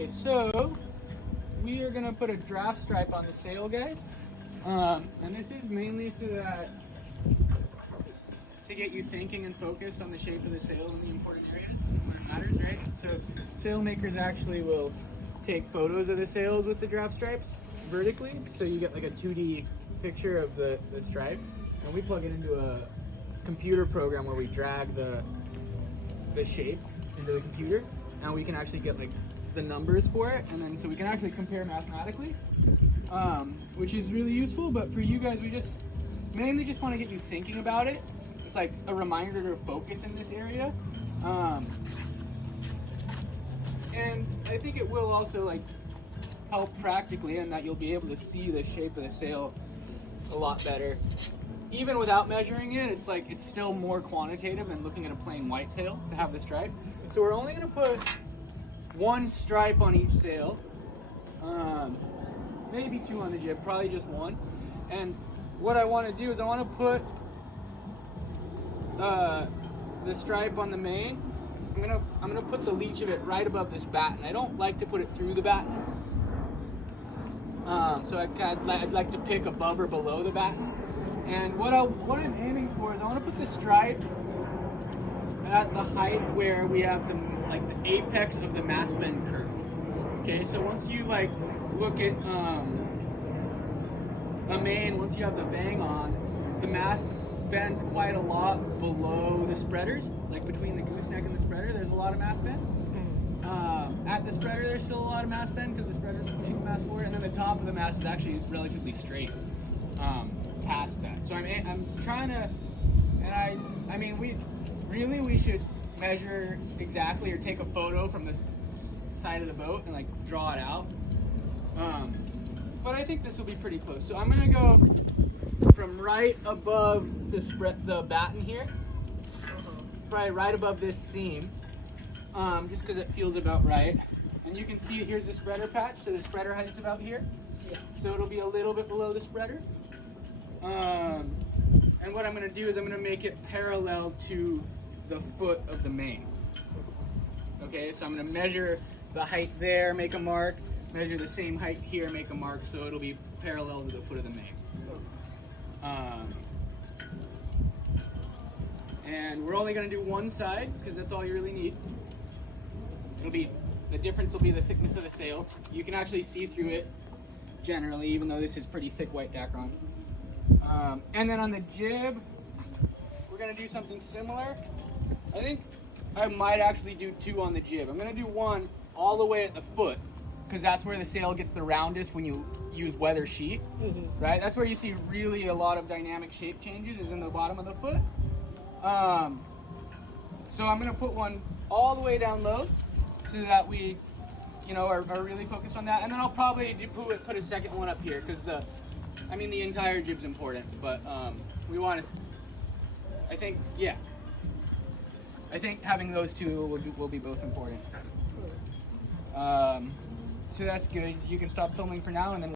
Okay, so we are gonna put a draft stripe on the sail, guys. And this is mainly so that to get you thinking and focused on the shape of the sail and the important areas when it matters, right? So sail makers actually will take photos of the sails with the draft stripes vertically, so you get like a 2D picture of the stripe, and we plug it into a computer program where we drag the shape into the computer, and we can actually get like the numbers for it, and then so we can actually compare mathematically, which is really useful. But for you guys, we just mainly just want to get you thinking about it. It's like a reminder to focus in this area, and I think it will also like help practically in that you'll be able to see the shape of the sail a lot better. Even without measuring it, it's like it's still more quantitative than looking at a plain white sail to have the stripe. So we're only going to put one stripe on each sail, maybe two on the jib, probably just one. And what I want to do is I want to put the stripe on the main. I'm gonna put the leech of it right above this batten. I don't like to put it through the batten, so I'd like to pick above or below the batten. And what I'm aiming for is I want to put the stripe at the height where we have the apex of the mast bend curve. Okay, so once you like look at a main, once you have the vang on, the mast bends quite a lot below the spreaders, like between the gooseneck and the spreader. There's a lot of mast bend. At the spreader, there's still a lot of mast bend because the spreader's pushing the mast forward, and then the top of the mast is actually relatively straight past that. So I'm trying to, and I mean we should measure exactly or take a photo from the side of the boat and like draw it out. But I think this will be pretty close. So I'm gonna go from right above the batten here, probably right above this seam, just because it feels about right. And you can see here's the spreader patch, so the spreader height's about here. Yeah. So it'll be a little bit below the spreader. And what I'm going to do is I'm going to make it parallel to the foot of the main. Okay, so I'm going to measure the height there, make a mark, measure the same height here, make a mark, so it'll be parallel to the foot of the main. And we're only going to do one side because that's all you really need. The difference will be the thickness of the sail. You can actually see through it generally, even though this is pretty thick white Dacron. And then on the jib, we're going to do something similar. I think I might actually do two on the jib. I'm going to do one all the way at the foot, because that's where the sail gets the roundest when you use weather sheet, right? That's where you see really a lot of dynamic shape changes, is in the bottom of the foot. So I'm going to put one all the way down low so that we, are really focused on that. And then I'll probably put a second one up here because the entire jib's important, but we want to, I think having those two will be both important. So that's good. You can stop filming for now, and then